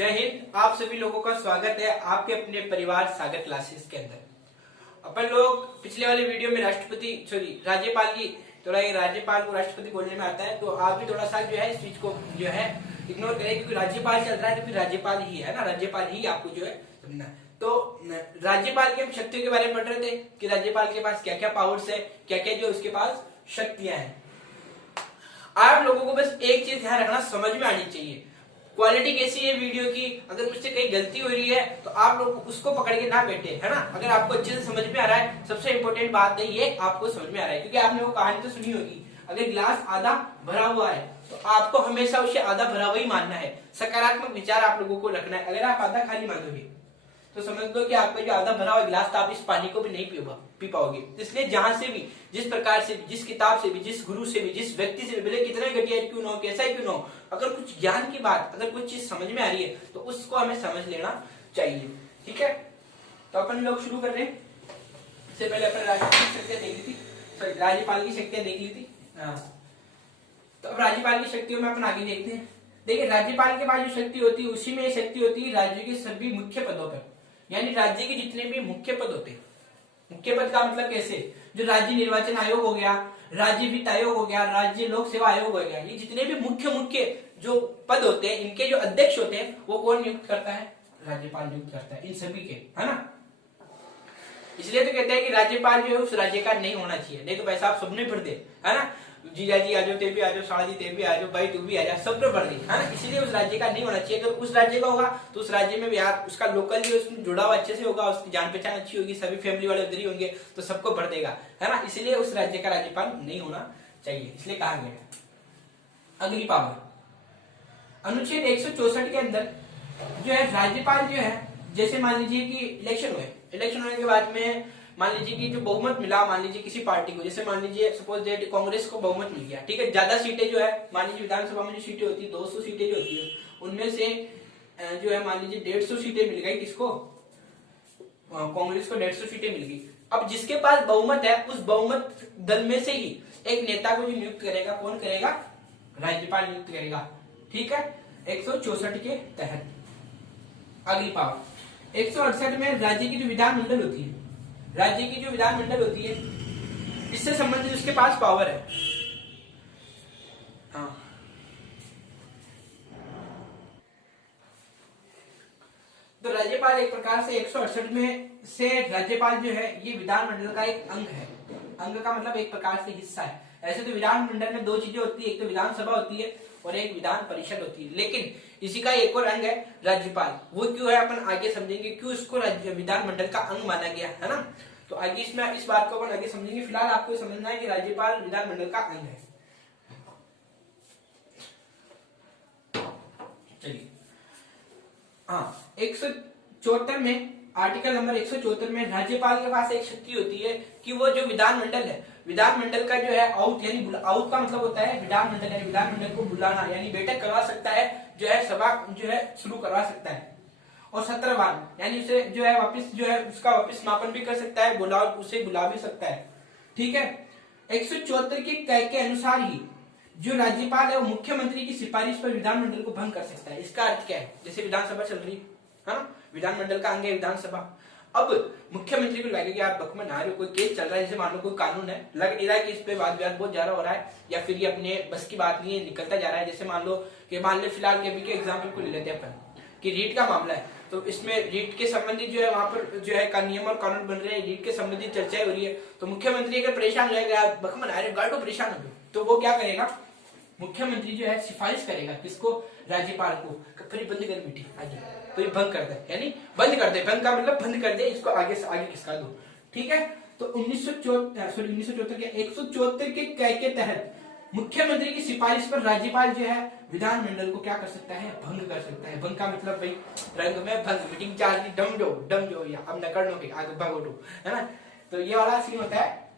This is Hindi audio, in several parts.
जय हिंद। आप सभी लोगों का स्वागत है आपके अपने परिवार सागर क्लासेस के अंदर। अपन लोग पिछले वाले वीडियो में राज्यपाल की थोड़ा राज्यपाल को राष्ट्रपति बोलने में आता है, तो आप भी थोड़ा सा जो है इस चीज को जो है इग्नोर करें, क्योंकि राज्यपाल चल रहा है, क्योंकि राज्यपाल ही है ना, राज्यपाल ही आपको जो है समझना है। तो राज्यपाल की हम शक्तियों के बारे में पढ़ रहे थे कि राज्यपाल के पास क्या क्या पावर्स है, क्या क्या जो उसके पास शक्तियां हैं। आप लोगों को बस एक चीज ध्यान रखना, समझ में आनी चाहिए। क्वालिटी कैसी है वीडियो की, अगर मुझसे कहीं गलती हो रही है तो आप लोग उसको पकड़ के ना बैठे, है ना। अगर आपको अच्छे से समझ में आ रहा है, सबसे इंपॉर्टेंट बात है ये आपको समझ में आ रहा है, क्योंकि आपने वो कहानी तो सुनी होगी, अगर गिलास आधा भरा हुआ है तो आपको हमेशा उसे आधा भरा हुआ ही मानना है। सकारात्मक विचार आप लोगों को रखना है। अगर आप आधा खाली मानोगे तो समझ लो कि आपका जो आधा भरा हुआ गिलास था, आप इस पानी को भी नहीं पी पाओगे। इसलिए जहां से भी, जिस प्रकार से भी, जिस किताब से भी, जिस गुरु से भी, जिस व्यक्ति से भी, भले कितना घटिया क्यों ना हो, कैसा ही क्यों ना हो, अगर कुछ ज्ञान की बात, अगर कुछ चीज समझ में आ रही है तो उसको हमें समझ लेना चाहिए। ठीक है, तो अपन लोग शुरू कर रहे हैं। इससे पहले अपन राष्ट्रपति की शक्तियां देख ली थी, सॉरी राज्यपाल की शक्तियां देख ली थी। तो अब राज्यपाल की शक्तियों में अपन आगे देखते हैं। देखिए, राज्यपाल के पास जो शक्ति होती है उसी में शक्ति होती है राज्य के सभी मुख्य पदों पर, यानी राज्य के जितने भी मुख्य पद होते हैं। मुख्य पद का मतलब कैसे, जो राज्य निर्वाचन आयोग हो गया, राज्य वित्त आयोग हो गया, राज्य लोक सेवा आयोग हो गया, ये जितने भी मुख्य जो पद होते हैं, इनके जो अध्यक्ष होते हैं वो कौन नियुक्त करता है? राज्यपाल नियुक्त करता है इन सभी के, है ना। इसलिए तो कहते हैं कि राज्यपाल जो है उस राज्य का नहीं होना चाहिए, नहीं तो पैसा आप सबने भर दे, है ना। जीजा जी आ जाओ, ते भी आ जाओ, शादी ते भी आ जाओ, भाई तू भी आ जा, सब पर भर दी, है ना। इसलिए उस राज्य का नहीं होना चाहिए। अगर उस राज्य का होगा तो उस राज्य में यार उसका लोकल जो उसमें जुड़ा हुआ अच्छे से होगा, उसकी जान पहचान अच्छी होगी, सभी फैमिली वाले उधर ही होंगे, तो सबको भर देगा, है ना। इसलिए उस राज्य का राज्यपाल नहीं होना चाहिए, इसलिए कहा गया। अगली पावर, अनुच्छेद 164 के अंदर जो है राज्यपाल जो है, जैसे मान लीजिए कि इलेक्शन हुए, इलेक्शन होने के बाद में मान लीजिए कि जो बहुमत मिला, मान लीजिए किसी पार्टी को, जैसे मान लीजिए सपोज दैट कांग्रेस को बहुमत मिल गया, ठीक है। ज्यादा सीटें जो है, मान लीजिए विधानसभा में जो सीटें होती है 200 सीटें जो होती है, उनमें से जो है मान लीजिए 150 सीटें मिल गई किसको? कांग्रेस को 150 सीटें मिल गई। अब जिसके पास बहुमत है, उस बहुमत दल में से ही एक नेता को जो नियुक्त करेगा, कौन करेगा? राज्यपाल नियुक्त करेगा, ठीक है, 164 के तहत। अगली पावर 168 में राज्य की जो विधानमंडल होती है, राज्य की जो विधानमंडल होती है, इससे संबंधित उसके पास पावर है। हाँ, तो राज्यपाल एक प्रकार से 168 में से राज्यपाल जो है ये विधानमंडल का एक अंग है। अंग का मतलब एक प्रकार से हिस्सा है। ऐसे तो विधानमंडल में दो चीजें होती है, एक तो विधानसभा होती है और एक विधान परिषद होती है, लेकिन इसी का एक और अंग है राज्यपाल। वो क्यों है अपन आगे समझेंगे, क्यों इसको विधानमंडल का अंग माना गया, है ना। तो आगे इसमें इस बात को अपन आगे समझेंगे। फिलहाल आपको समझना है कि राज्यपाल विधानमंडल का अंग है। चलिए, हाँ, 174 में, आर्टिकल नंबर 174 में राज्यपाल के पास एक शक्ति होती है कि वो जो विधानमंडल है, विधानमंडल का जो है आउट, यानी आउट का मतलब होता है विधानमंडल, यानी विधानमंडल को बुलाना, यानी बैठक करवा सकता है, जो है सभा जो है शुरू करवा सकता है, और सत्रवान, यानी उसे जो है वापस जो है उसका वापस समापन भी कर सकता है, उसे बुला भी सकता है, ठीक है। 174 के कय के अनुसार ही जो राज्यपाल है वो मुख्यमंत्री की सिफारिश पर विधानमंडल को भंग कर सकता है। इसका अर्थ क्या है, जैसे विधानसभा चल रही है ना, विधानमंडल का अंग है विधानसभा। अब मुख्यमंत्री को लगे कि आप बकमन आ रहे हो, कोई केस चल रहा है, जैसे मान लो कोई कानून है, लग नहीं रहा है कि इस पे वाद विवाद बहुत ज्यादा हो रहा है, या फिर ये अपने बस की बात नहीं है, निकलता जा रहा है। जैसे मान लो फिलहाल के अभी के एग्जाम्पल को ले लेते हैं अपन कि रीट का मामला है, तो इसमें रीट के संबंधित जो है वहां पर जो है नियम और कानून बन रहे हैं, रीट के संबंधित चर्चाएं हो रही है, तो मुख्यमंत्री अगर परेशान हो जाएगा, बकमन आ रहे गार्डो परेशान हो गए, तो वो क्या करेगा, मुख्यमंत्री जो है सिफारिश करेगा किसको? राज्यपाल को, फिर बंद कर मीटिंग आगे, तो ये भंग कर दे, यानी बंद कर दे, भंग का मतलब बंद कर दे, इसको आगे से आगे खिसका दो, ठीक है। तो 1974 के 174 के कय के तहत मुख्यमंत्री की सिफारिश पर राज्यपाल जो है विधानमंडल को क्या कर सकता है? भंग कर सकता है। भंग का मतलब भाई रंग में भंग, मीटिंग चार डम जो या अब न कर लो आगे भागो, है ना। तो ये वाला सीन होता है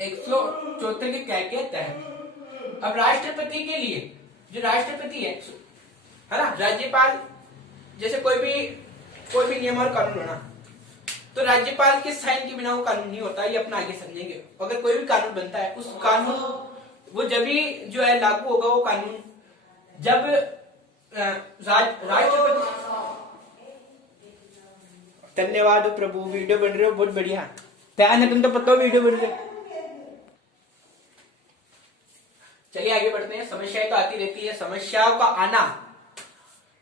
174 के कय के तहत। अब राष्ट्रपति के लिए, जो राष्ट्रपति है ना, राज्यपाल, जैसे कोई भी नियम और कानून होना, तो राज्यपाल के साइन के बिना वो कानून नहीं होता, ये अपना आगे समझेंगे। अगर कोई भी कानून बनता है, उस कानून वो जब भी जो है लागू होगा वो कानून, जब राष्ट्रपति। धन्यवाद प्रभु, वीडियो बन रहे हो बहुत बढ़िया, ध्यान है, तुम तो पता हो वीडियो बन रहे। चलिए आगे बढ़ते हैं। समस्याएं तो आती रहती है, समस्याओं का आना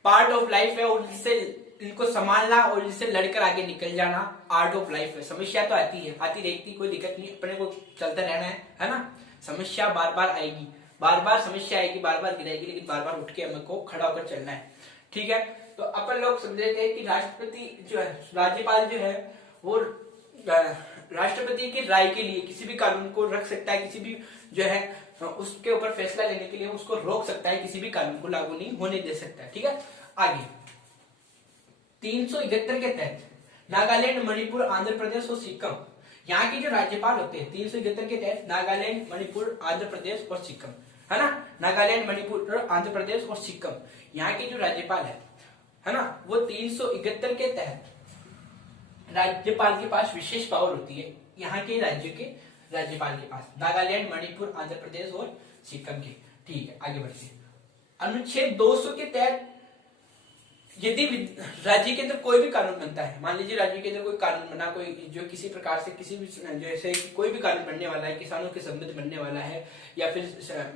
पार्ट ऑफ लाइफ है और इससे इनको संभालना और इससे लड़कर आगे निकल जाना आर्ट ऑफ लाइफ है। समस्या तो आती है, आती रहती, कोई दिक्कत नहीं, अपने को चलता रहना है ना। समस्या बार बार आएगी, बार बार समस्या आएगी, बार बार गिराएगी, लेकिन बार बार उठ के हमको खड़ा होकर चलना है, ठीक है। तो अपन लोग समझते थे कि राष्ट्रपति जो है, राज्यपाल जो है वो राष्ट्रपति की राय के लिए किसी भी कानून को रख सकता है, किसी भी जो है उसके ऊपर फैसला लेने के लिए उसको रोक सकता है, किसी भी कानून को लागू नहीं होने दे सकता है, ठीक है। आगे 371 के तहत नागालैंड, मणिपुर, आंध्र प्रदेश और सिक्किम, यहाँ के जो राज्यपाल होते हैं 371 के तहत नागालैंड, मणिपुर, आंध्र प्रदेश और सिक्किम, है ना। नागालैंड, मणिपुर, आंध्र प्रदेश और सिक्किम, यहाँ के जो राज्यपाल है ना, वो 371 के तहत राज्यपाल के पास विशेष पावर होती है, यहाँ के राज्य के राज्यपाल के पास, नागालैंड, मणिपुर, आंध्र प्रदेश और सिक्किम के, ठीक है। आगे बढ़ते हैं। अनुच्छेद 200 के तहत यदि राज्य के अंदर कोई भी कानून बनता है, मान लीजिए राज्य के अंदर कोई कानून बना, कोई जो किसी प्रकार से किसी भी जैसे कोई भी कानून बनने वाला है, किसानों के संबंध बनने वाला है या फिर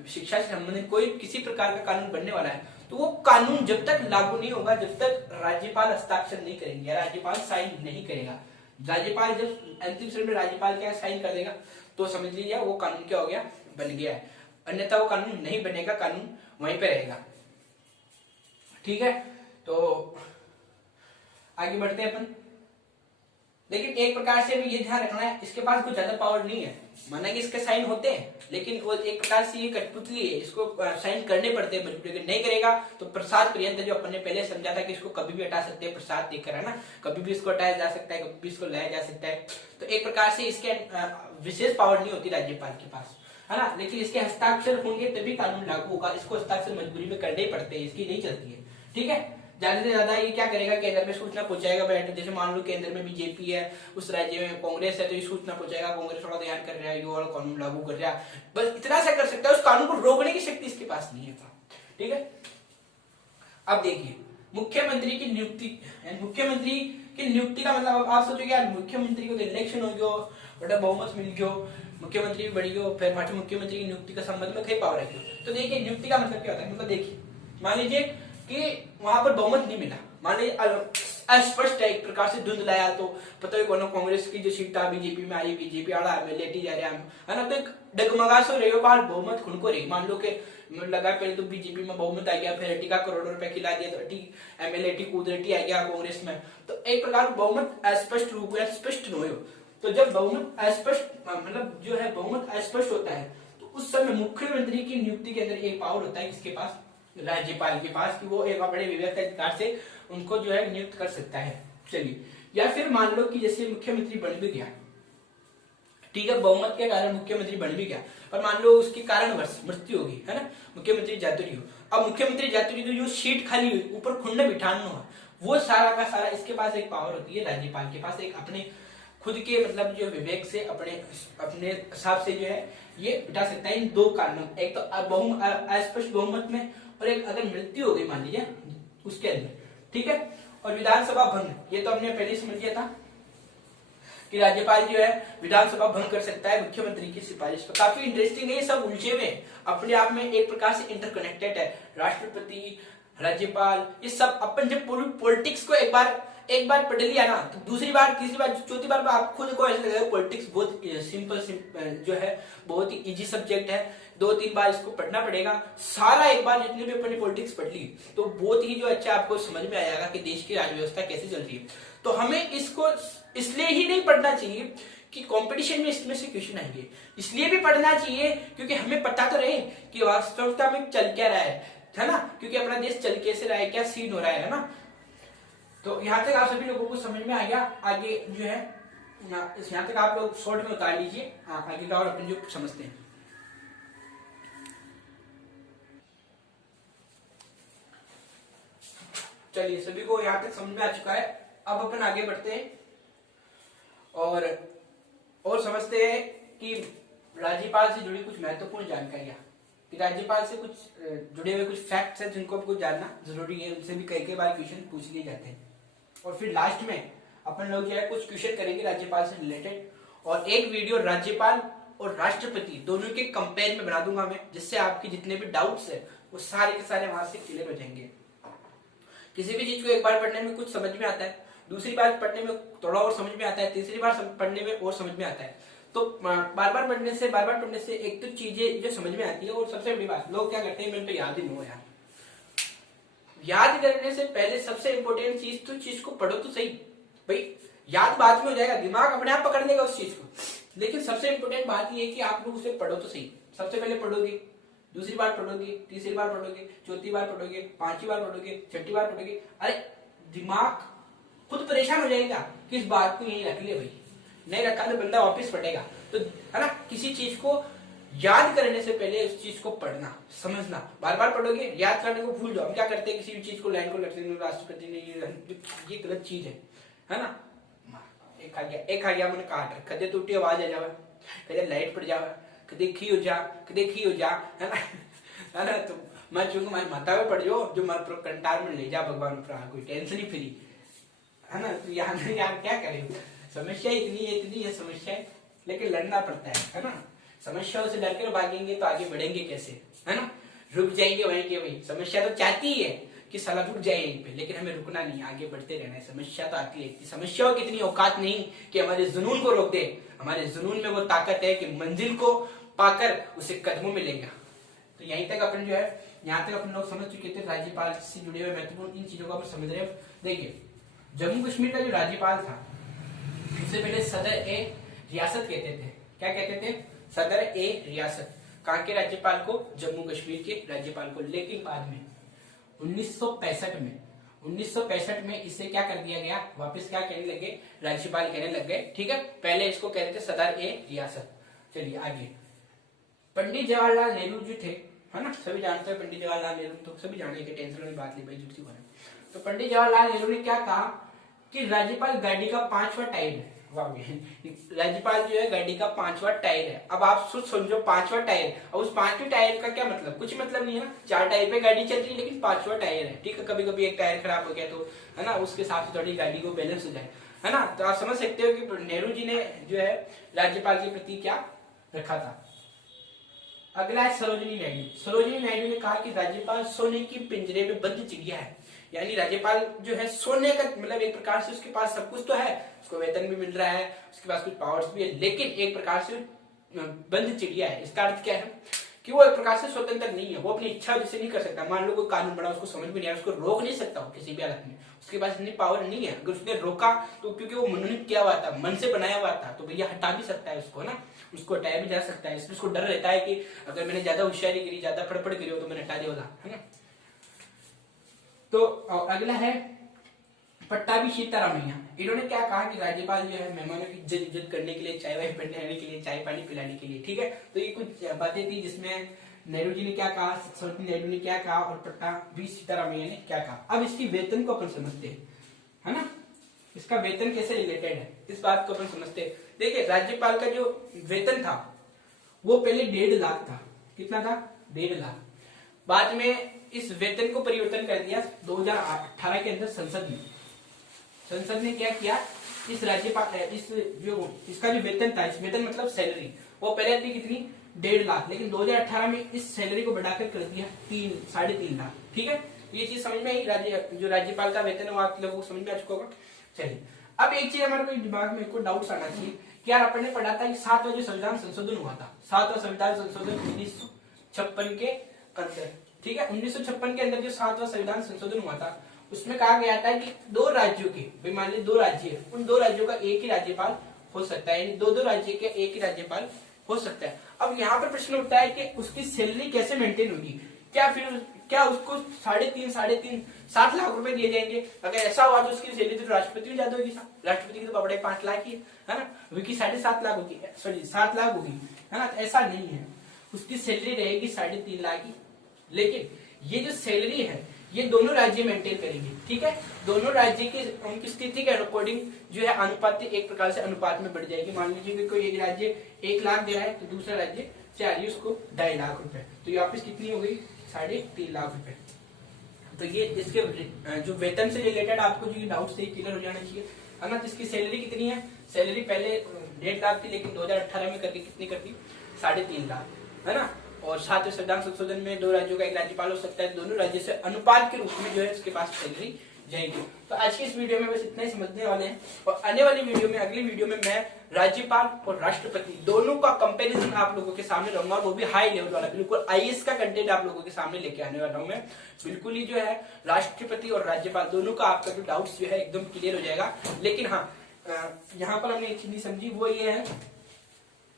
शिक्षा से संबंधित कोई किसी प्रकार का कानून बनने वाला है, तो वो कानून जब तक लागू नहीं होगा, जब तक राज्यपाल हस्ताक्षर नहीं करेंगे या राज्यपाल साइन नहीं करेगा, राज्यपाल जब अंतिम श्रेणी में राज्यपाल क्या साइन कर देगा तो समझ लीजिए वो कानून क्या हो गया, बन गया है, अन्यथा वो कानून नहीं बनेगा, कानून वहीं पे रहेगा, ठीक है। तो आगे बढ़ते हैं अपन। लेकिन एक प्रकार से भी ये ध्यान रखना है, इसके पास कुछ ज्यादा पावर नहीं है, माना कि इसके साइन होते हैं, लेकिन वो एक प्रकार से ये कठपुतली है, इसको साइन करने पड़ते हैं मजबूरी, नहीं करेगा तो प्रसाद पर्यंत जो अपन ने पहले समझा था कि इसको कभी भी हटा सकते हैं प्रसाद देकर, है ना, कभी भी इसको हटाया जा सकता है, कभी भी इसको लाया जा सकता है। तो एक प्रकार से इसके विशेष पावर नहीं होती राज्यपाल के पास, है ना, लेकिन इसके हस्ताक्षर होंगे तभी कानून लागू होगा, इसको हस्ताक्षर मजबूरी में करने ही पड़ते हैं, इसकी नहीं चलती है, ठीक है। ज्यादा से ज्यादा ये क्या करेगा, केंद्र में सूचना पहुंचाएगा, बैठ जैसे मान लो केंद्र में बीजेपी है, उस राज्य में कांग्रेस है, तो ये सूचना पहुंचाएगा, कांग्रेस थोड़ा ध्यान कर रहा है, ये वाला कानून लागू कर रहा है, बस इतना सा कर सकता है, उस कानून को रोकने की शक्ति इसके पास नहीं है, ठीक है। अब देखिए मुख्यमंत्री की नियुक्ति, मुख्यमंत्री की नियुक्ति का मतलब आप सोचोगे यार मुख्यमंत्री को इलेक्शन हो गयो, बड़ा बहुमत मिल गयो, मुख्यमंत्री भी बढ़ गयो, फिर मुख्यमंत्री की नियुक्ति का संबंध में कई पावर है। तो देखिए नियुक्ति का मतलब क्या होता है, मतलब देखिए मान लीजिए कि वहां पर बहुमत नहीं मिला, मान लीजिए अस्पष्ट है, एक प्रकार से धुंधला है, तो पता है कौन कांग्रेस की जो सीट था बीजेपी में आई, बीजेपी आड़ा में लेटी जा रहा है ना, तो एक डगमगा सो रहे बाल बहुमत खुनको रही, मान लो कि लगा पहले तो बीजेपी में बहुमत आ गया, फिर अटी का करोड़ों रुपए खिला दिया, तो अटी एमएलए टी कूद रटी आ गया कांग्रेस में, तो एक प्रकार बहुमत अस्पष्ट रूप में स्पष्ट न हो। तो जब बहुमत अस्पष्ट मतलब जो है बहुमत अस्पष्ट होता है, तो उस समय मुख्यमंत्री की नियुक्ति के अंदर एक पावर होता है किसके पास, राज्यपाल के पास, कि वो एक बड़े विवेक अधिकार से उनको जो है नियुक्त कर सकता है। चलिए, या फिर मान लो कि जैसे मुख्यमंत्री बन भी गया, ठीक है, बहुमत के कारण मुख्यमंत्री बन भी गया, और मान लो उसके कारणवश मृत्यु होगी, है ना, मुख्यमंत्री जातुरी हो, अब मुख्यमंत्री जातुरी तो जो सीट खाली हुई ऊपर खुंड बिठाना हो, वो सारा का सारा इसके पास एक पावर होती है राज्यपाल के पास, एक अपने खुद के मतलब जो विवेक से अपने हिसाब से जो है ये बिठा सकता है इन दो कारणों, एक तो अस्पष्ट बहुमत में, और एक अगर मृत्यु हो गई मान लीजिए उसके अंदर, ठीक है। और विधानसभा भंग, ये तो हमने पहले समझ लिया था कि राज्यपाल जो है विधानसभा भंग कर सकता है मुख्यमंत्री की सिफारिश पर। काफी इंटरेस्टिंग है, ये सब उलझे हुए अपने आप में एक प्रकार से इंटरकनेक्टेड है, राष्ट्रपति, राज्यपाल, ये सब अपन जब पूरी पॉलिटिक्स को एक बार पढ़ लिया ना, तो दूसरी बार, तीसरी बार, चौथी बार आप खुद को ऐसा लगेगा पॉलिटिक्स बहुत सिंपल जो है, बहुत ही इजी सब्जेक्ट है, 2-3 बार इसको पढ़ना पड़ेगा, सारा एक बार जितने भी अपनी पॉलिटिक्स पढ़ ली तो बहुत ही जो अच्छा आपको समझ में आएगा कि देश की राजव्यवस्था कैसे चल रही है। तो हमें इसको इसलिए ही नहीं पढ़ना चाहिए कि कंपटीशन में इसमें से क्वेश्चन आएंगे, इसलिए भी पढ़ना चाहिए क्योंकि हमें पता तो रहे कि वास्तविकता में चल क्या रहा है ना, क्योंकि अपना देश चल कैसे रहा है, क्या सीन हो रहा है ना। तो यहाँ तक आप सभी लोगों को समझ में आ गया, आगे जो है यहाँ तक आप लोग शॉर्ट में उतार लीजिए, आगे का और अपन जो समझते हैं। चलिए सभी को यहाँ तक समझ में आ चुका है, अब अपन आगे बढ़ते हैं और समझते हैं कि राज्यपाल से जुड़ी कुछ महत्वपूर्ण जानकारियां। कि राज्यपाल से कुछ जुड़े हुए कुछ फैक्ट्स हैं जिनको आपको जानना जरूरी है, उनसे भी कई बार क्वेश्चन पूछ लिए जाते हैं। और फिर लास्ट में अपन लोग जो है कुछ क्वेश्चन करेंगे राज्यपाल से रिलेटेड, और एक वीडियो राज्यपाल और राष्ट्रपति दोनों के कंपेयर में बना दूंगा मैं, जिससे आपके जितने भी डाउट्स है वो सारे के सारे वहां से क्लियर हो जाएंगे। किसी भी चीज को एक बार पढ़ने में कुछ समझ में आता है, दूसरी बार पढ़ने में थोड़ा और समझ में आता है, तीसरी बार पढ़ने में और समझ में आता है। तो बार बार पढ़ने से एक तो चीजें जो समझ में आती है, और सबसे बड़ी बात लोग क्या करते हैं, मेरे तो याद ही नहीं हो यार। याद करने से पहले सबसे इंपॉर्टेंट चीज तो चीज को पढ़ो तो सही भाई, याद बाद में हो जाएगा, दिमाग अपने आप पकड़ लेगा उस चीज को, लेकिन सबसे इंपॉर्टेंट बात ये है कि आप लोग उसे पढ़ो तो सही। सबसे पहले पढ़ोगे, दूसरी बार पढ़ोगे, तीसरी बार पढ़ोगे, चौथी बार पढ़ोगे, पांचवी बार पढ़ोगे, छठी बार पढ़ोगे, अरे दिमाग खुद परेशान हो जाएगा कि इस बात को यही रख ले भाई, नहीं रखा तो बंदा वापस पढ़ेगा। तो है ना, किसी चीज को याद करने से पहले उस चीज को पढ़ना समझना, बार बार पढ़ोगे, याद करने को भूल जाओ। हम क्या करते हैं, किसी भी चीज को लाइन को लगते हैं राष्ट्रपति ने ये गलत चीज है ना। एक आ गया मैंने काट, कदे टूटी आवाज आ जावे, कदे लाइट पड़ जावे, कदे खी हो जा, है ना है ना। तो मैं चूंकि हमारी माता में पड़ जाओ जो हमारे कंटार में ले जा भगवान पर, कोई टेंशन ही फ्री है ना। तो यार क्या करें, समस्या इतनी है समस्या, लेकिन लड़ना पड़ता है ना। समस्याओं से डर कर भागेंगे तो आगे बढ़ेंगे कैसे, है ना। रुक जाएंगे वहीं के वहीं, समस्या तो चाहती है कि साला रुक जाए यहीं पे, लेकिन हमें रुकना नहीं, आगे बढ़ते रहना है। समस्या तो आती है, समस्याओं की इतनी औकात नहीं कि हमारे जुनून को रोक दे। हमारे जुनून में वो ताकत है कि मंजिल को पाकर उसे कदमों में लेगा। तो यहीं तक अपन जो है, यहाँ तक अपन लोग समझ चुके थे राज्यपाल से जुड़े हुए महत्वपूर्ण इन चीजों को अपन समझ रहे हैं। देखिए जम्मू कश्मीर का जो राज्यपाल था, उससे पहले सदर ए रियासत कहते थे। क्या कहते थे, सदर ए रियासत। कहाँ के राज्यपाल को, जम्मू कश्मीर के राज्यपाल को। लेकिन बाद में 1965 में इसे क्या कर दिया गया, वापस क्या कहने लगे, राज्यपाल कहने लग गए। ठीक है, पहले इसको कहते थे सदर ए रियासत। चलिए आगे, पंडित जवाहरलाल नेहरू जो थे, है ना, सभी जानते हैं पंडित जवाहरलाल नेहरू, तो सभी जाने की टेंशन वाली बात नहीं भाई, जुटती बने। तो पंडित जवाहरलाल नेहरू ने क्या कहा कि राज्यपाल गाड़ी का 5वां टायर है। राज्यपाल जो है गाड़ी का 5वां टायर है। अब आप समझो 5वां टायर, अब उस 5वें टायर का क्या मतलब, कुछ मतलब नहीं है ना। 4 टायर पे गाड़ी चल रही है लेकिन 5वां टायर है। ठीक है, कभी कभी एक टायर खराब हो गया तो है ना, उसके हिसाब से थोड़ी गाड़ी को बैलेंस हो जाए, है ना। तो आप समझ सकते हो कि नेहरू जी ने जो है राज्यपाल के प्रति क्या रखा था। अगला है सरोजिनी नायडू। सरोजिनी नायडू ने कहा कि राज्यपाल सोने की पिंजरे में बंद चिड़िया है, यानी राज्यपाल जो है सोने का मतलब एक प्रकार से उसके पास सब कुछ तो है, उसको वेतन भी मिल रहा है, उसके पास कुछ पावर्स भी है, लेकिन एक प्रकार से बंद चिड़िया है। इसका अर्थ क्या है कि वो एक प्रकार से स्वतंत्र नहीं है, वो अपनी इच्छा जिसे नहीं कर सकता। मान लो कोई कानून बना, उसको समझ में नहीं आया, उसको रोक नहीं सकता किसी भी हालत में, उसके पास इतनी पावर नहीं है। अगर उसने रोका तो क्योंकि वो मनोनीत किया हुआ था, मन से बनाया हुआ था, तो भैया हटा भी सकता है उसको ना, उसको हटाया भी जा सकता है। इसलिए उसको डर रहता है कि अगर मैंने ज्यादा होशियारी करी, ज्यादा फड़फड़ करी हो तो मैंने हटा दिया, है ना। तो अगला है पट्टाभी सीतारामैया। इन्होंने क्या कहा कि राज्यपाल जो है मेहमानों की इज्जत करने के लिए, चाय वाय बनाने के लिए, चाय पानी पिलाने के लिए। ठीक है, तो ये कुछ बातें थी जिसमें नेहरू जी ने क्या कहा, सरोजिनी नायडू ने क्या कहा और पट्टाभी सीतारामैया ने क्या कहा। अब इसकी वेतन को अपन समझते हैं, है ना, इसका वेतन कैसे रिलेटेड है, इस बात को अपन समझते हैं। देखिए राज्यपाल का जो वेतन था वो पहले 1.5 लाख था। कितना था, 1.5 लाख। बाद में इस वेतन को परिवर्तन कर दिया 2018 के अंदर संसद ने क्या किया, इस राज्यपाल इसका जो वेतन था, इस वेतन मतलब सैलरी, वो पहले थी कितनी, 1.5 लाख, लेकिन 2018 में इस सैलरी को बढ़ाकर कर दिया 3-3.5 लाख। ठीक है, ये चीज समझ में आई। जो राज्यपाल का वेतन है वो आप लोगों को समझ में आ चुका होगा। चलिए अब एक चीज हमारे दिमाग में डाउट आना चाहिए कि यार अपन ने पढ़ा था कि 7वां जो संविधान संशोधन हुआ था, 7वां संविधान संशोधन 1956 के अंदर। ठीक है, 1956 के अंदर जो 7वां संविधान संशोधन हुआ था उसमें कहा गया था कि 2 राज्यों के, मान लीजिए 2 राज्य है, उन 2 राज्यों का एक ही राज्यपाल हो सकता है, यानी 2 राज्य के एक ही राज्यपाल हो सकता है। अब यहाँ पर प्रश्न उठता है कि उसकी सैलरी कैसे मेंटेन होगी, क्या उसको 7 लाख रुपए दिए जाएंगे। अगर ऐसा हुआ तो उसकी सैलरी तो राष्ट्रपति में ज्यादा होगी, राष्ट्रपति की तो बड़े 5 लाख ही है ना, उनकी 7.5 लाख होगी, सॉरी 7 लाख होगी, है ना। तो ऐसा नहीं है, उसकी सैलरी रहेगी 3.5 लाख ही। लेकिन ये जो सैलरी है ये दोनों राज्य मेंटेन करेंगे। ठीक है, दोनों राज्य की उनकी स्थिति के अकॉर्डिंग जो है अनुपात एक प्रकार से अनुपात में बढ़ जाएगी। मान लीजिए कि कोई एक राज्य 1 लाख दे रहा है तो दूसरा राज्य चाहिए उसको 2.5 लाख रुपए, तो ये वापस कितनी हो गई 3.5 लाख रुपए। तो ये इसके जो वेतन से रिलेटेड आपको जो डाउट थे क्लियर हो जाना चाहिए, है ना। इसकी सैलरी कितनी है, सैलरी पहले 1.5 लाख थी, लेकिन 2018 में करके कितनी कर दी 3.5 लाख, है ना। और साथ ही संविधान संशोधन में 2 राज्यों का एक राज्यपाल हो सकता है, दोनों राज्य से अनुपात के रूप में जो है उसके पास सैलरी जाएगी। तो आज की इस वीडियो में बस इतना ही समझने वाले हैं, और आने वाली वीडियो में, अगली वीडियो में मैं राज्यपाल और राष्ट्रपति दोनों का कंपैरिजन आप लोगों के सामने रहूंगा, वो भी हाई लेवल वाला, बिल्कुल आईएएस का कंटेंट आप लोगों के सामने लेके आने वाला हूं मैं। बिल्कुल ही जो है राष्ट्रपति और राज्यपाल दोनों का आपका जो डाउट्स जो है एकदम क्लियर हो जाएगा। लेकिन हाँ, यहाँ पर हमने एक चीज नहीं समझी, वो ये है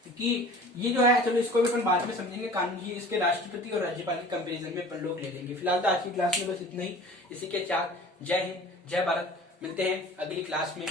कि ये जो है, चलो इसको भी अपन बाद में समझेंगे, कानून जी इसके राष्ट्रपति और राज्यपाल के कंपैरिजन में अपन लोग ले लेंगे। फिलहाल तो आज की क्लास में बस इतना ही, इसी के साथ जय हिंद जय भारत, मिलते हैं अगली क्लास में।